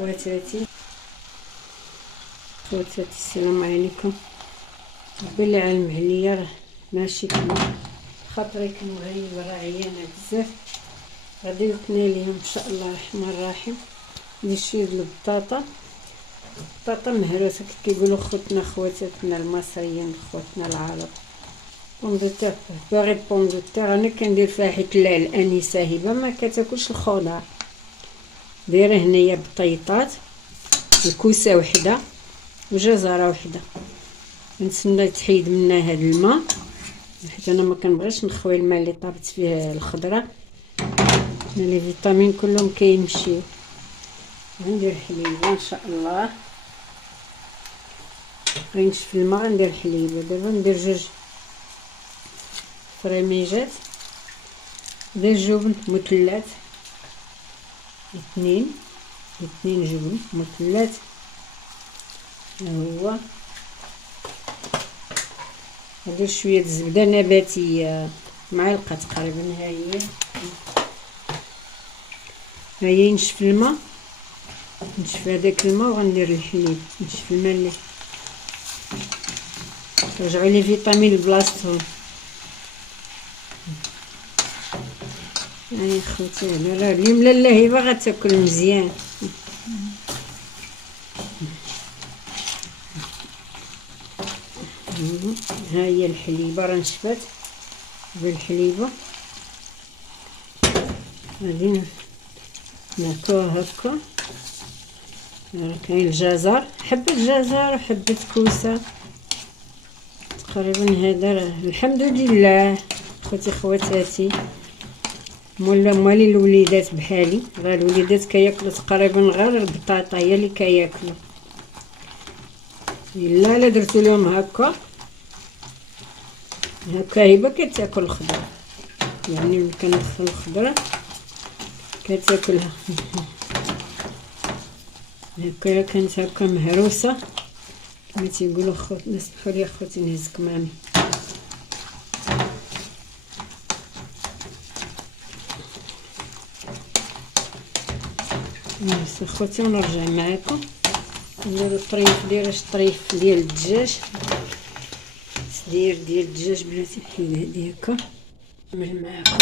خواتاتي السلام عليكم. ربي اللي علم عليا راه ماشي كما خاطري كنوهي راه عيانه بزاف. غادي نتنى اليوم ان شاء الله الرحمن الرحيم ندير شويه د البطاطا مهروسه كيقولوا خوتنا خواتاتنا المصريين خوتنا العرب. بوندوتير باغي بوندوتير انا كندير فيها حيت الانسه هبه ما كتاكلش الخضر. دايره هنايا بطيطات الكوسه وحده وجزره وحده. نتسنى تحيد منها هذا الماء حيت انا ما كنبغيش نخوي الماء اللي طابت فيه الخضره. لي فيتامين كلهم كيمشيو. غندير حليب ان شاء الله. غنشف الماء غندير حليب. دابا ندير جوج فريميجات ديال جبن مثلث. اثنين جبن مثلث. هو ندير شويه زبده نباتيه معلقه تقريبا. ها هي نشف الماء. نشف هذاك الماء وغندير الحليب. نشف الماء اللي رجعوا لي فيتامين لبلاصتهم. هاي خوتي راه اليوم لاله هبه غتاكل مزيان. ها هي الحليبه راه نشفات بالحليبه. غادي ناكلوها هكا. كاين الجزر حبه جزر وحبه كوسه تقريبا. هذا راه الحمد لله خوتي خواتاتي. مالي الوليدات بحالي راه الوليدات كياكلوا تقريبا غير البطاطا هي اللي كياكلوا. الا درتو لهم هكا هبه كتاكل الخضره. يعني ملي كندخل الخضره كتاكلها هكا. كانت هكا مهروسه كما تيقولوا خوتنا. سمحوا لي خوتي نهزك معايا. بس خوتي ونرجع معاكم نديرو الطريف. الطريف ديال الدجاج. ديال الدجاج بلاتي بحال هادي هكا. نعمل معاكم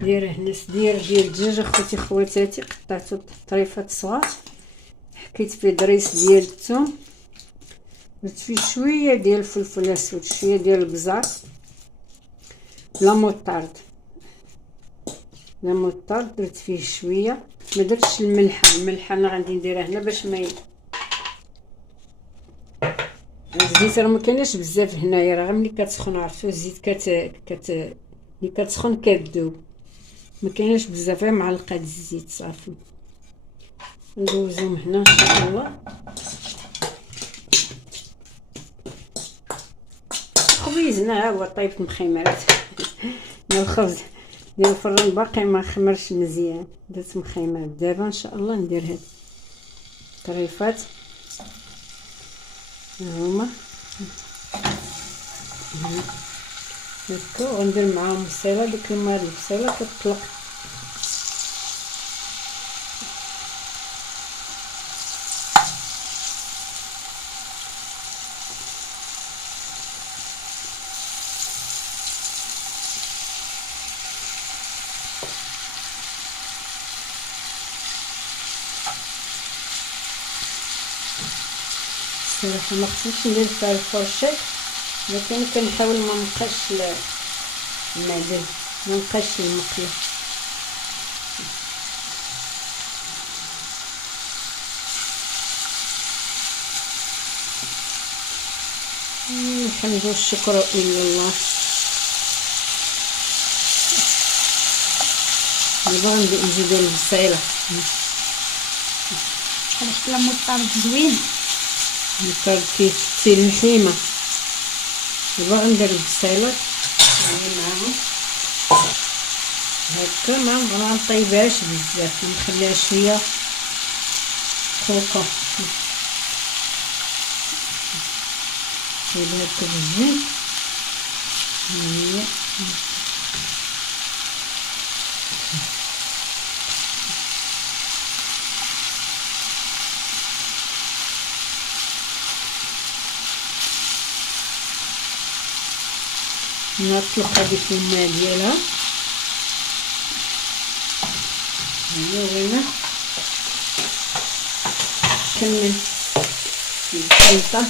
دايره هنا صدير ديال الدجاج اخوتي خواتاتي. قطعتو طريفات صغار. حكيت فيه دريس ديال الثوم. درت فيه شويه ديال الفلفل اسود شويه ديال البزار لا موطارد. درت فيه شويه. ما درتش الملح انا غادي نديرها هنا باش ما الزيت راه ما كايناش بزاف هنايا. راه ملي كتسخن عرفتوا الزيت ملي كتسخن كتذوب. ما كايناش بزاف غير معلقه الزيت صافي. ندوزهم هنا ان شاء الله. خبيزنا ها هو طايب مخيمرات. الخبز ديال الفران باقي ما خمرش مزيان. درت مخيمات. دابا ان شاء الله ندير هاد الطريفات هما هكا. وندير معاهم البصيله. ديك الماء البصيله كتطلق. صراحه ما خصنيش ندير فيها الفرشات لكن كنحاول ما نبقاش المعدن ما نبقاش المقله. الحمد والشكر الا الله. دابا نزيد البصيله. حرشت لا موطارد زوين. المطرد كيفتي اللحيمه. دابا غندير البصيلات معاهم هكا. ما نطيبهاش بزاف نخليها شويه خوكه. طيب هكا بزاف. هي نطلق هذيك الماء ديالها. هنا كمل الخلطة.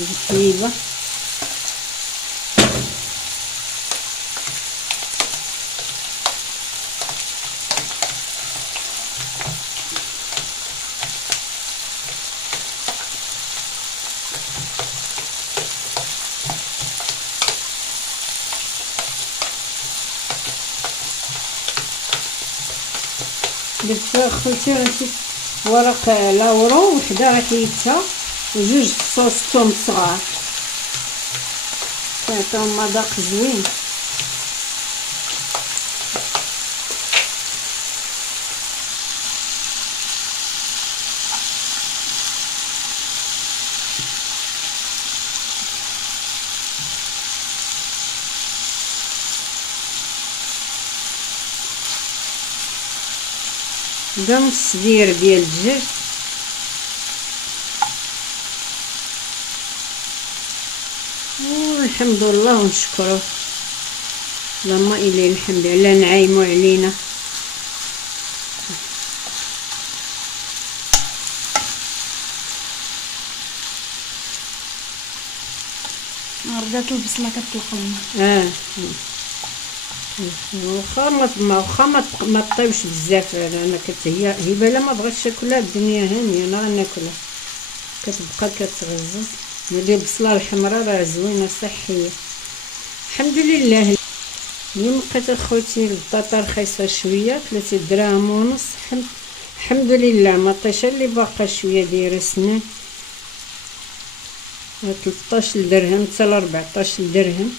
الحليبة درت خوتي راه ورق لاورو وحده راه حيدتها وجوج فصوص ثوم صغار كيعطيو مذاق زوين. دا نص ديال الدجاج. والحمد لله ونشكره اللهم إليه الحمد على نعيمو علينا. ردات البصله كتطلق الماء. واخا ما طيبش بزاف. انا هي بالا ما بغاتش تاكلها الدنيا هانيه انا غناكلها كتبقى كتغزز. هذه البصله الحمراء راه زوينه صحيه الحمد لله. اليوم لقيت اخوتي البطاطا رخيصه شويه 3 دراهم ونص. الحمد لله. ما طيشه اللي باقا شويه دايره سنان 13 درهم حتى ل 14 درهم.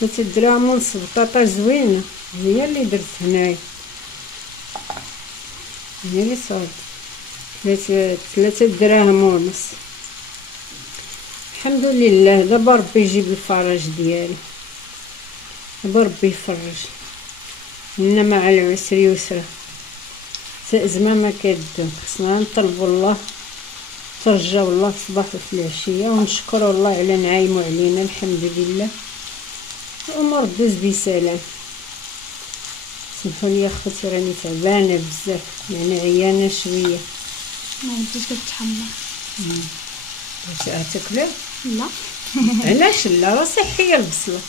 3 دراهم ونص بطاطا زوينه هي اللي درت هنايا. هي اللي صارت 3 دراهم ونص. الحمد لله. دابا ربي يجيب الفرج ديالي. دابا ربي يفرج إن مع العسر يسرا. زعما ما كيدوم. خصنا نطلبوا الله ترجاو الله في الصباح وفي العشيه ونشكروا الله على نعيمو علينا الحمد لله. الامور دوز بسلام. سمحوا لي اخوتي راني تعبانه بزاف يعني عيانه شويه. ما بديش كتحمر. واش تاكلها؟ لا. علاش لا؟ راه صحيه البصله.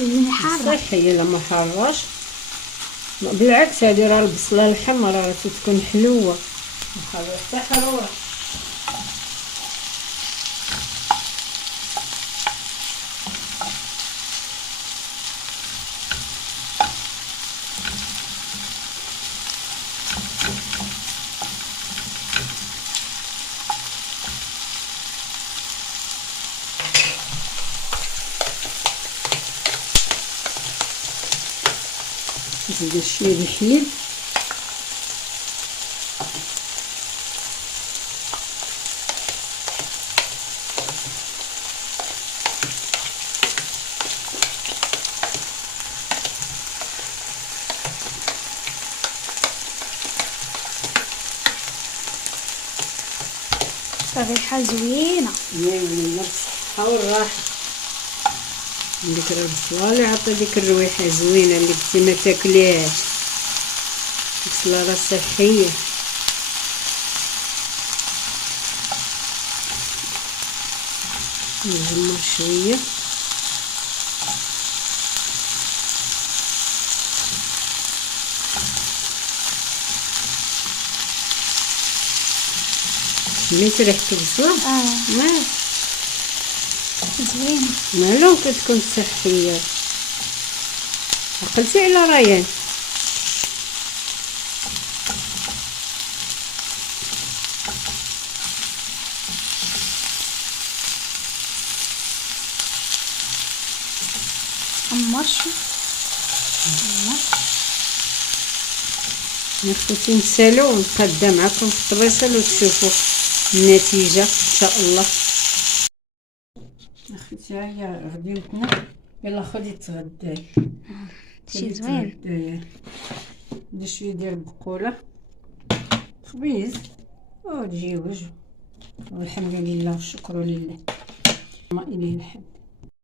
اللي حاره. صحيه لا ما حراش. بالعكس هذه راه البصله الحمراء راه تكون حلوه. حتى حروره. نزيد شويه د الحليب. ريحه زوينه. يا ولينا بالصحه والراحه. ديك البصله اللي عطي ديك الرويحه زوينه اللي كنتي ما تاكليهاش. البصله راه صحيه. نجمر شويه. سميت ريحه البصله. زوينه. مالو كتكون صحيه. عقلتي على ريان. حمرشو. يا خوتي نسالو ونتغدى معكم في الطبيصل وتشوفوا النتيجه ان شاء الله. اختي هيا غديوتنا. يلا خدي تغداي. شي زوين. ندير شويه ديال البقوله خبيز. وتجيوج، والحمد لله والشكر لله، ما إليه الحمد.